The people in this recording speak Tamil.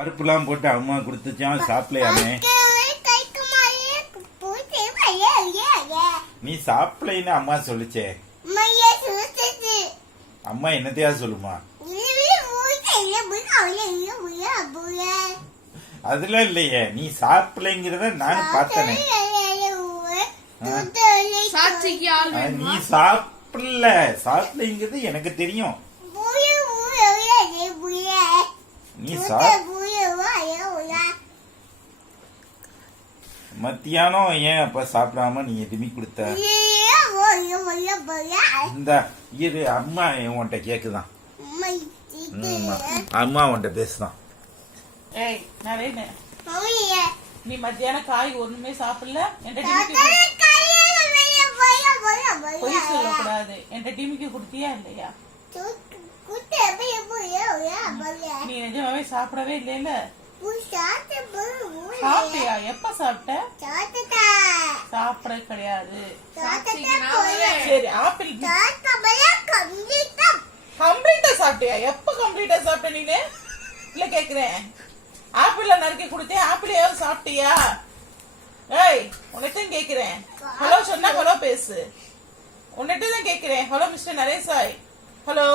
பருப்புலாம் போட்டு அம்மா கொடுத்துச்சான் சாப்பிடலையாமே. நீ சாப்பிடலைன்னு அம்மா சொல்லுச்சே. அம்மா என்னத்தையா சொல்லுமா? அதெல்லாம் இல்லையே, நீ சாப்பிடலைங்கிறத நானும் பார்த்தனே. நீ சாப்பிடலைங்கிறது எனக்கு தெரியும். நீ மத்தியானம் ஏன் அப்ப சாப்பிடாம நீ எதுவுமே கொடுத்த? இந்த இரு, அம்மா உன்கிட்ட கேக்குதான். அம்மா உன்கிட்ட பேசுதான். நீ மத்தியானம் காய் ஒண்ணுமே சாப்பிடல. பொய் சொல்லக்கூடாது. என்கிட்ட டிமிக்கு கொடுத்தியா இல்லையா? நீ நிஜமாவே சாப்பிடவே இல்லையில. சாப்பிட்டியா? எப்ப சாப்பிட்ட? சாப்பிட கிடையாது. சரி, ஆப்பிள் கம்ப்ளீட்டா சாப்பிட்டியா? எப்ப கம்ப்ளீட்டா சாப்பிட்ட நீனு? இல்ல கேக்குறேன், ஆப்பிள்ல நறுக்கி கொடுத்தேன், ஆப்பிளையாவது சாப்பிட்டியா? ஏய், உன்னிட்டும் கேக்குறேன். ஹலோ சொன்னா ஹலோ பேசு. உன்னிட்டு தான் கேக்குறேன். ஹலோ மிஸ்டர் நரேசாய். ஹலோ.